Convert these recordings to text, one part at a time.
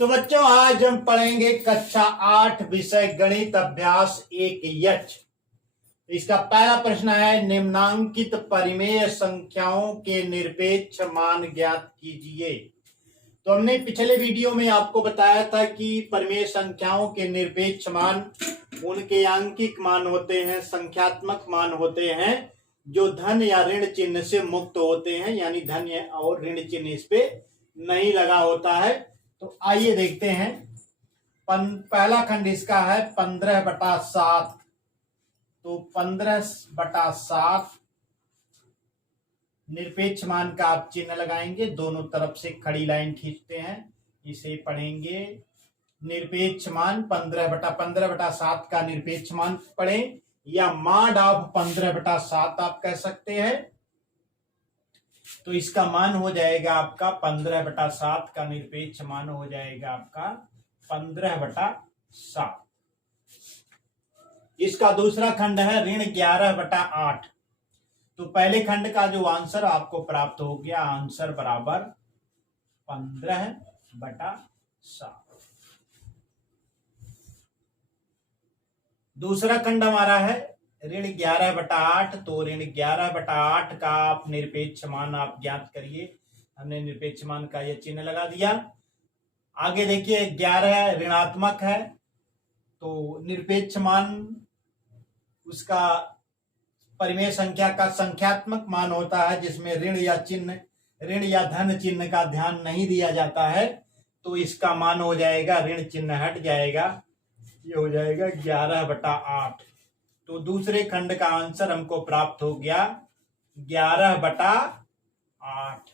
तो बच्चों आज हम पढ़ेंगे कक्षा 8 विषय गणित अभ्यास 1 इसका पहला प्रश्न है, निम्नांकित परिमेय संख्याओं के निरपेक्ष मान ज्ञात कीजिए। तो हमने पिछले वीडियो में आपको बताया था कि परिमेय संख्याओं के निरपेक्ष मान उनके आंकिक मान होते हैं, संख्यात्मक मान होते हैं जो धन या ऋण चिन्ह से मुक्त होते हैं, यानी धन और ऋण चिन्ह इस पे नहीं लगा होता है। तो आइए देखते हैं। पहला खंड इसका है 15/7। तो 15/7 निरपेक्ष मान का आप चिन्ह लगाएंगे, दोनों तरफ से खड़ी लाइन खींचते हैं, इसे पढ़ेंगे निरपेक्ष मान 15/7 का निरपेक्ष मान पढ़ें, या मॉड ऑफ 15/7 आप कह सकते हैं। तो इसका मान हो जाएगा आपका 15/7 का निरपेक्ष मान हो जाएगा आपका 15/7। इसका दूसरा खंड है ऋण 11/8। तो पहले खंड का जो आंसर आपको प्राप्त हो गया, आंसर बराबर 15/7। दूसरा खंड हमारा है ऋण 11/8। तो ऋण 11/8 का आप निरपेक्ष मान आप ज्ञात करिए। हमने निरपेक्ष मान का यह चिन्ह लगा दिया। आगे देखिए 11 ऋणात्मक है, तो निरपेक्ष मान उसका परिमेय संख्या का संख्यात्मक मान होता है जिसमें ऋण या धन चिन्ह का ध्यान नहीं दिया जाता है। तो इसका मान हो जाएगा, ऋण चिन्ह हट जाएगा, ये हो जाएगा 11/8। तो दूसरे खंड का आंसर हमको प्राप्त हो गया 11/8।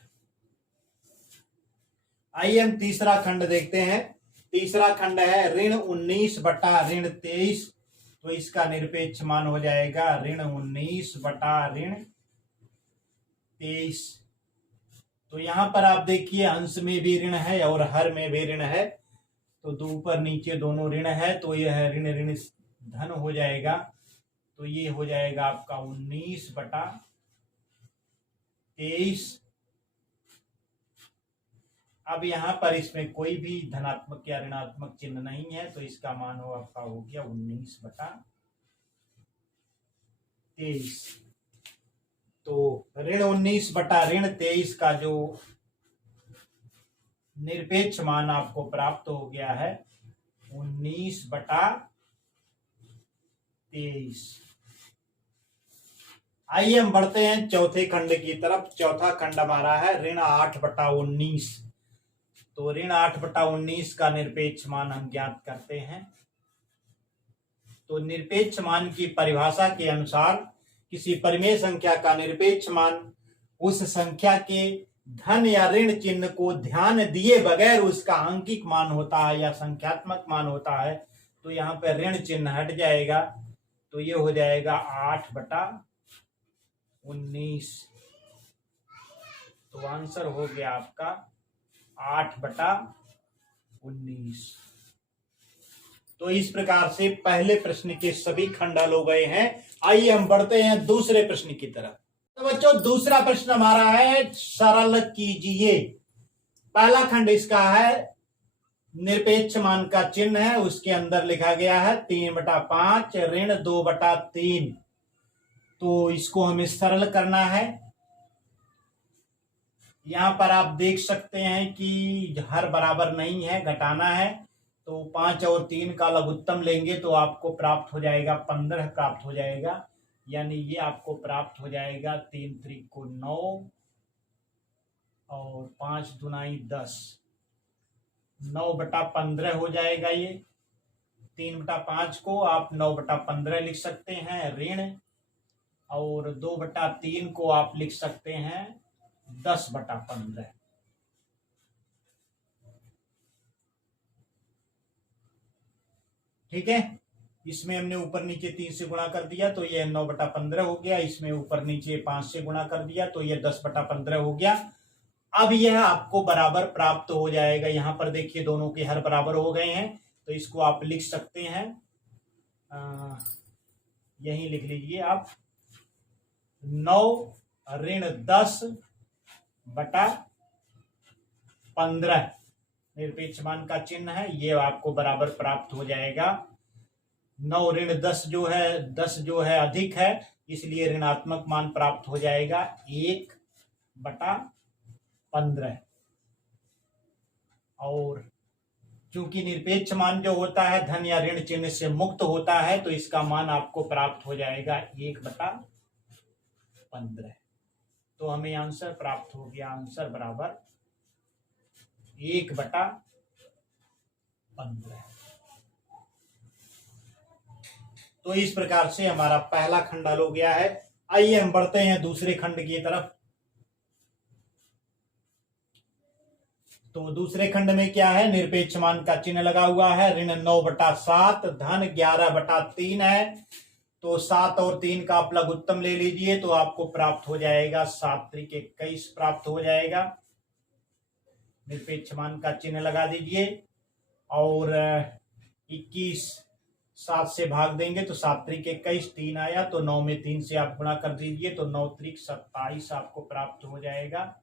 आइए हम तीसरा खंड देखते हैं। तीसरा खंड है ऋण 19/23। तो इसका निरपेक्ष मान हो जाएगा ऋण 19/23। तो यहां पर आप देखिए अंश में भी ऋण है और हर में भी ऋण है, तो दो ऊपर नीचे दोनों ऋण है, तो यह ऋण ऋण धन हो जाएगा। तो ये हो जाएगा आपका 19/23। अब यहां पर इसमें कोई भी धनात्मक या ऋणात्मक चिन्ह नहीं है, तो इसका मान हो आपका हो गया 19/23। तो ऋण 19/23 का जो निरपेक्ष मान आपको प्राप्त हो गया है 19/23। आइए हम बढ़ते हैं चौथे खंड की तरफ। चौथा खंड हमारा है ऋण 8/19। तो ऋण 8/19 का निरपेक्ष मान हम ज्ञात करते हैं। तो निरपेक्ष मान की परिभाषा के अनुसार किसी परिमेय संख्या का निरपेक्ष मान उस संख्या के धन या ऋण चिन्ह को ध्यान दिए बगैर उसका आंकिक मान होता है या संख्यात्मक मान होता है। तो यहां पर ऋण चिन्ह हट जाएगा, तो ये हो जाएगा 8/19। तो आंसर हो गया आपका 8/19। तो इस प्रकार से पहले प्रश्न के सभी खंड हल हो गए हैं। आइए हम बढ़ते हैं दूसरे प्रश्न की तरफ। तो बच्चों दूसरा प्रश्न हमारा है सरल कीजिए। पहला खंड इसका है निरपेक्ष मान का चिन्ह है, उसके अंदर लिखा गया है 3/5 ऋण 2/3। तो इसको हमें सरल करना है। यहां पर आप देख सकते हैं कि हर बराबर नहीं है, घटाना है। तो 5 और 3 का लघुत्तम लेंगे तो आपको प्राप्त हो जाएगा 15 प्राप्त हो जाएगा, यानी ये आपको प्राप्त हो जाएगा 3 त्रिक को 9 और 5 दुनाई 10, 9/15 हो जाएगा। ये 3/5 को आप 9/15 लिख सकते हैं ऋण, और 2/3 को आप लिख सकते हैं 10/15। ठीक है, इसमें हमने ऊपर नीचे 3 से गुणा कर दिया तो ये 9/15 हो गया। इसमें ऊपर नीचे 5 से गुणा कर दिया तो ये 10/15 हो गया। अब यह आपको बराबर प्राप्त हो जाएगा। यहां पर देखिए दोनों के हर बराबर हो गए हैं, तो इसको आप लिख सकते हैं, यही लिख लीजिए आप 9 ऋण 10/15। निरपेक्ष मान का चिन्ह है, ये आपको बराबर प्राप्त हो जाएगा। 9 ऋण 10 जो है, 10 जो है अधिक है, इसलिए ऋणात्मक मान प्राप्त हो जाएगा 1/15। और चूंकि निरपेक्ष मान जो होता है धन या ऋण चिन्ह से मुक्त होता है, तो इसका मान आपको प्राप्त हो जाएगा 1/15। तो हमें आंसर प्राप्त हो गया, आंसर बराबर 1/15। तो इस प्रकार से हमारा पहला खंड हल हो गया है। आइए हम बढ़ते हैं दूसरे खंड की तरफ। तो दूसरे खंड में क्या है, निरपेक्ष मान का चिन्ह लगा हुआ है, ऋण 9/7, धन 11/3 है। तो 7 और 3 का आप लघुत्तम ले लीजिए तो आपको प्राप्त हो जाएगा 7×21 प्राप्त हो जाएगा। निरपेक्ष मान का चिन्ह लगा दीजिए और 21 7 से भाग देंगे तो 7×21 3 आया, तो 9 में 3 से आप गुणा कर दीजिए तो 9×27 आपको प्राप्त हो जाएगा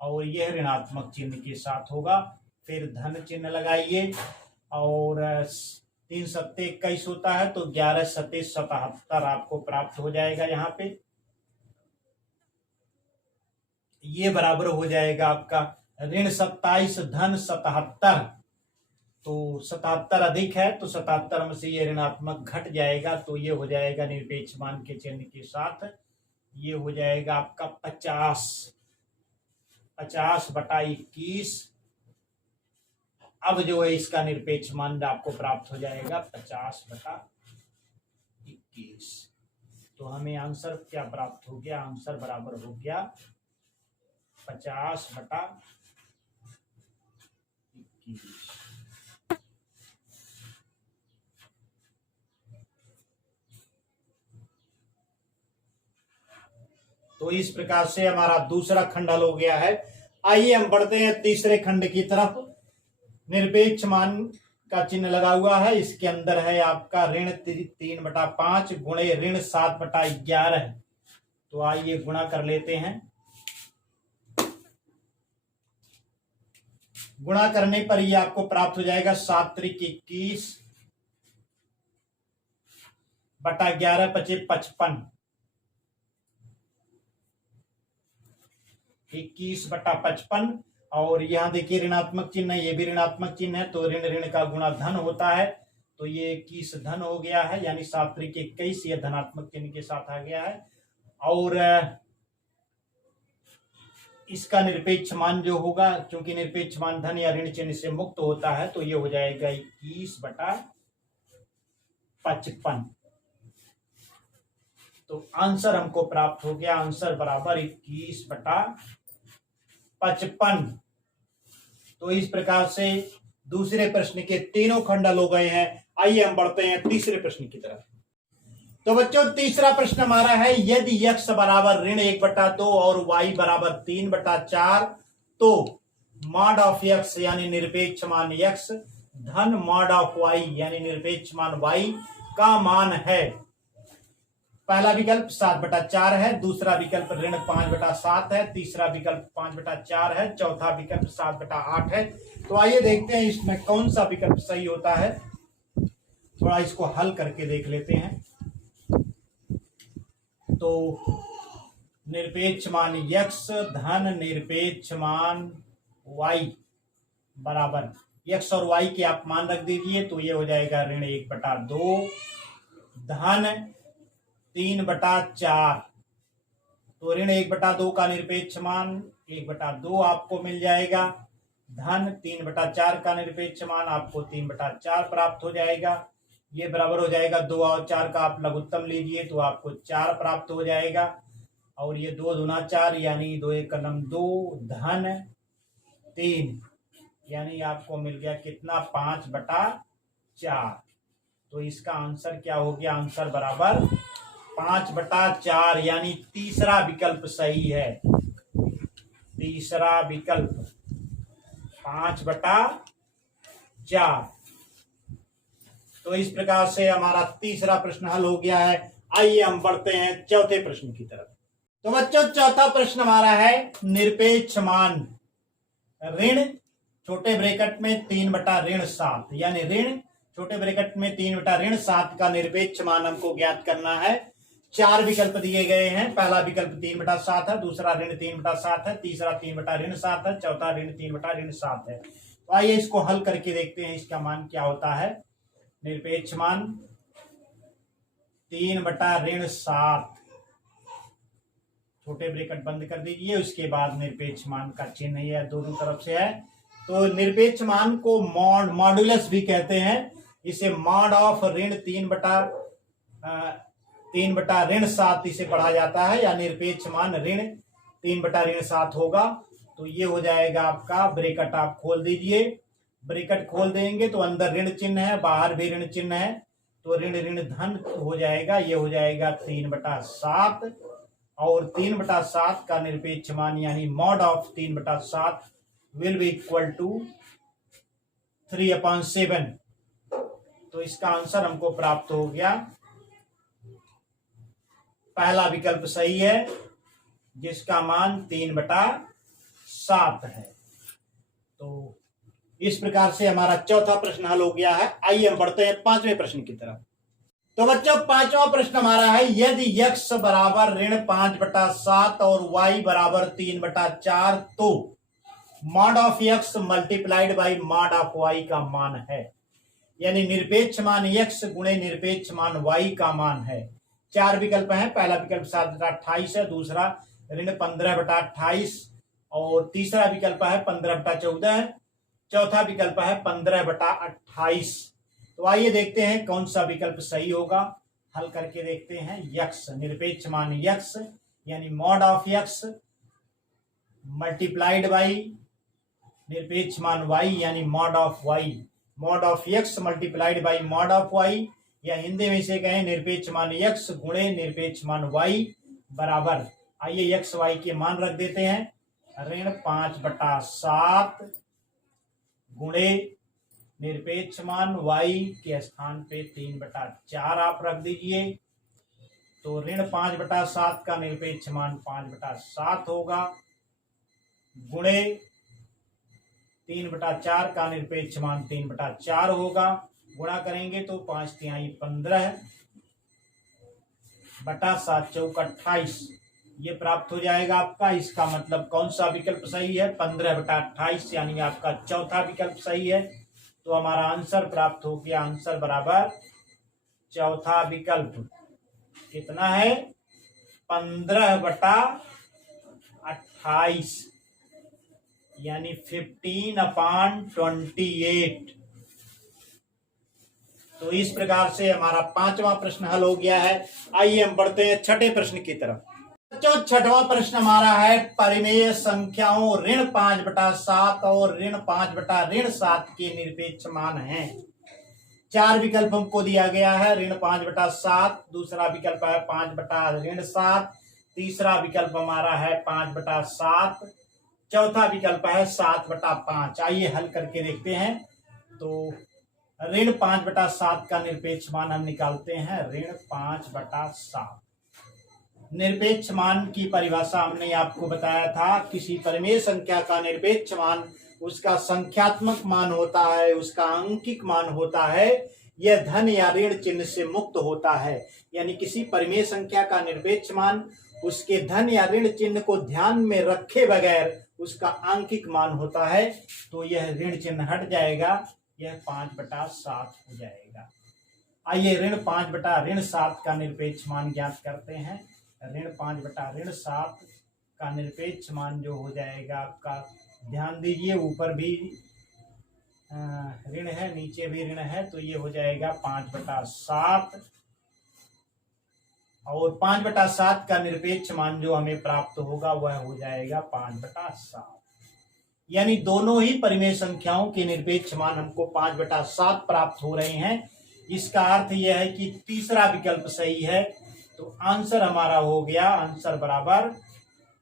और यह ऋणात्मक चिन्ह के साथ होगा। फिर धन चिन्ह लगाइए और 3×7=21 होता है, तो 11×7=77 आपको प्राप्त हो जाएगा। यहाँ पे ये बराबर हो जाएगा आपका ऋण 27 धन 77। तो 77 अधिक है, तो 77 में से ये ऋणात्मक घट जाएगा, तो ये हो जाएगा निरपेक्ष मान के चिन्ह के साथ, ये हो जाएगा आपका 50/21। अब जो है इसका निरपेक्ष मान आपको प्राप्त हो जाएगा 50/21। तो हमें आंसर क्या प्राप्त हो गया, आंसर बराबर हो गया 50/21। तो इस प्रकार से हमारा दूसरा खंड हल हो गया है। आइए हम बढ़ते हैं तीसरे खंड की तरफ। निरपेक्ष मान का चिन्ह लगा हुआ है, इसके अंदर है आपका ऋण 3/5 गुणे ऋण 7/11 है। तो आइए गुणा कर लेते हैं। गुणा करने पर ये आपको प्राप्त हो जाएगा 7×21/11=55। 21/55 और यहाँ देखिए ऋणात्मक चिन्ह है, ये भी ऋणात्मक चिन्ह है, तो ऋण ऋण का गुणा धन होता है, तो ये 21 धन हो गया है, यानी 7×21 ये धनात्मक चिन्ह के साथ आ गया है। और इसका निरपेक्ष मान जो होगा, क्योंकि निरपेक्ष मान धन या ऋण चिन्ह से मुक्त होता है, तो ये हो जाएगा 21/55। तो आंसर हमको प्राप्त हो गया, आंसर बराबर 21/55। तो इस प्रकार से दूसरे प्रश्न के तीनों खंड हल हो गए हैं। आइए हम बढ़ते हैं तीसरे प्रश्न की तरफ। तो बच्चों तीसरा प्रश्न हमारा है, यदि x बराबर ऋण 1/2 और y बराबर 3/4, तो मॉड ऑफ x यानी निरपेक्ष मान x धन मॉड ऑफ y यानी निरपेक्ष मान y का मान है। पहला विकल्प 7/4 है, दूसरा विकल्प ऋण 5/7 है, तीसरा विकल्प 5/4 है, चौथा विकल्प 7/8 है। तो आइए देखते हैं इसमें कौन सा विकल्प सही होता है। थोड़ा इसको हल करके देख लेते हैं। तो निरपेक्ष मान x धन निरपेक्ष मान y बराबर x और y के आप मान रख दीजिए, तो ये हो जाएगा ऋण 1/2 धन 3/4। तो ऋण 1/2 का निरपेक्ष मान 1/2 आपको मिल जाएगा, धन 3/4 का निरपेक्ष मान आपको 3/4 प्राप्त हो जाएगा। ये बराबर हो जाएगा 2 और 4 का आप लघुत्तम लीजिए तो आपको 4 प्राप्त हो जाएगा, और ये 2 दूना 4 यानी 2 1 2 धन 3 यानी आपको मिल गया कितना 5/4। तो इसका आंसर क्या हो गया, आंसर बराबर 5/4 यानी तीसरा विकल्प सही है। तीसरा विकल्प 5/4। तो इस प्रकार से हमारा तीसरा प्रश्न हल हो गया है। आइए हम बढ़ते हैं चौथे प्रश्न की तरफ। तो बच्चों चौथा प्रश्न हमारा है, निरपेक्ष मान ऋण छोटे ब्रैकेट में 3/7 यानी ऋण छोटे ब्रैकेट में 3/7 का निरपेक्ष मान हमको ज्ञात करना है। 4 विकल्प दिए गए हैं। पहला विकल्प 3/7 है, दूसरा ऋण 3/7 है, तीसरा 3/7 है, चौथा ऋण 3/7 है। तो आइए इसको हल करके देखते हैं इसका मान क्या होता है। निरपेक्ष मान 3/7, छोटे ब्रैकेट बंद कर दीजिए, उसके बाद निरपेक्ष मान का चिन्ह यह दोनों तरफ से है। तो निरपेक्ष मान को मॉडुलस भी कहते हैं। इसे मॉड ऑफ ऋण 3/7 इसे पढ़ा जाता है, या निरपेक्ष मान ऋण 3/7 होगा। तो ये हो जाएगा आपका, ब्रैकेट आप खोल दीजिए। ब्रैकेट खोल देंगे तो अंदर ऋण चिन्ह है, बाहर भी ऋण चिन्ह है, तो ऋण ऋण धन हो जाएगा। ये हो जाएगा 3/7, और 3/7 का निरपेक्ष मान यानी mod of 3/7 will be equal to 3/7। तो इसका आंसर हमको प्राप्त हो गया। पहला विकल्प सही है, जिसका मान 3/7 है। तो इस प्रकार से हमारा चौथा प्रश्न हल हो गया है। आइए हम बढ़ते हैं 5वें प्रश्न की तरफ। तो बच्चों 5वां प्रश्न हमारा है, यदि x बराबर ऋण 5/7 और y बराबर 3/4 तो mod of x multiplied by mod of y का मान है। यानी निरपेक्ष मान x गुणे निरपेक्ष मान y का मान है। 4 विकल्प हैं। पहला विकल्प 7/28 है, दूसरा ऋण 15/28, और तीसरा विकल्प है 15/14 है, चौथा विकल्प है 15/28। तो आइए देखते हैं कौन सा विकल्प सही होगा। हल करके देखते हैं। x निरपेक्ष मान x यानी mod of x multiplied by निरपेक्ष मान y यानी mod of y। Mod of x multiplied by mod of y, या हिंदी में इसे कहें निरपेक्ष मान x गुणे निरपेक्ष मान y बराबर, आइए x y के मान रख देते हैं। ऋण 5/7 गुणे निरपेक्ष मान y के स्थान पे 3/4 आप रख दीजिए। तो ऋण 5/7 का निरपेक्ष मान 5/7 होगा, गुणे 3/4 का निरपेक्ष मान 3/4 होगा। गुणा करेंगे तो 5×3 15 बटा 7 चौक 28 ये प्राप्त हो जाएगा आपका। इसका मतलब कौन सा विकल्प सही है? 15/28 यानी आपका चौथा विकल्प सही है। तो हमारा आंसर प्राप्त हो गया। आंसर बराबर चौथा विकल्प कितना है? 15/28 यानी 15/28। तो इस प्रकार से हमारा 5वां प्रश्न हल हो गया है। आइए हम बढ़ते हैं 6ठे प्रश्न की तरफ। बच्चों 6वां प्रश्न हमारा है, परिमेय संख्याओं ऋण 5/7 और ऋण 5/7 के निरपेक्ष मान हैं। 4 विकल्प हमको दिया गया है। ऋण 5/7, दूसरा विकल्प है 5/7, तीसरा विकल्प हमारा है 5/7, चौथा विकल्प है 7/5। आइए हल करके देखते हैं। तो ऋण 5/7 का निरपेक्ष मान हम निकालते हैं। ऋण 5/7 निरपेक्ष मान की परिभाषा हमने आपको बताया था। किसी परिमेय संख्या का निरपेक्ष मान उसका संख्यात्मक मान होता है, उसका अंकिक मान होता है, यह धन या ऋण चिन्ह से मुक्त होता है। यानी किसी परिमेय संख्या का निरपेक्ष मान उसके धन या ऋण चिन्ह को ध्यान में रखे बगैर उसका अंकिक मान होता है। तो यह ऋण चिन्ह हट जाएगा, यह 5/7 हो जाएगा। आइए ऋण 5/7 का निरपेक्ष मान ज्ञात करते हैं। ऋण 5/7 का निरपेक्ष मान जो हो जाएगा आपका, ध्यान दीजिए ऊपर भी ऋण है, नीचे भी ऋण है, तो ये हो जाएगा 5/7। और 5/7 का निरपेक्ष मान जो हमें प्राप्त होगा वह हो जाएगा 5/7। यानी दोनों ही परिमेय संख्याओं के निरपेक्ष मान हमको 5/7 प्राप्त हो रहे हैं। इसका अर्थ यह है कि तीसरा विकल्प सही है। तो आंसर हमारा हो गया, आंसर बराबर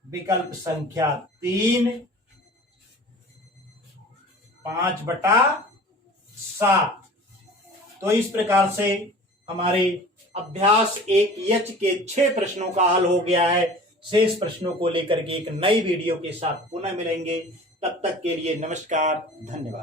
विकल्प संख्या 3 5/7। तो इस प्रकार से हमारे अभ्यास 1 के 6 प्रश्नों का हल हो गया है। शेष प्रश्नों को लेकर के एक नई वीडियो के साथ पुनः मिलेंगे। तब तक के लिए नमस्कार, धन्यवाद।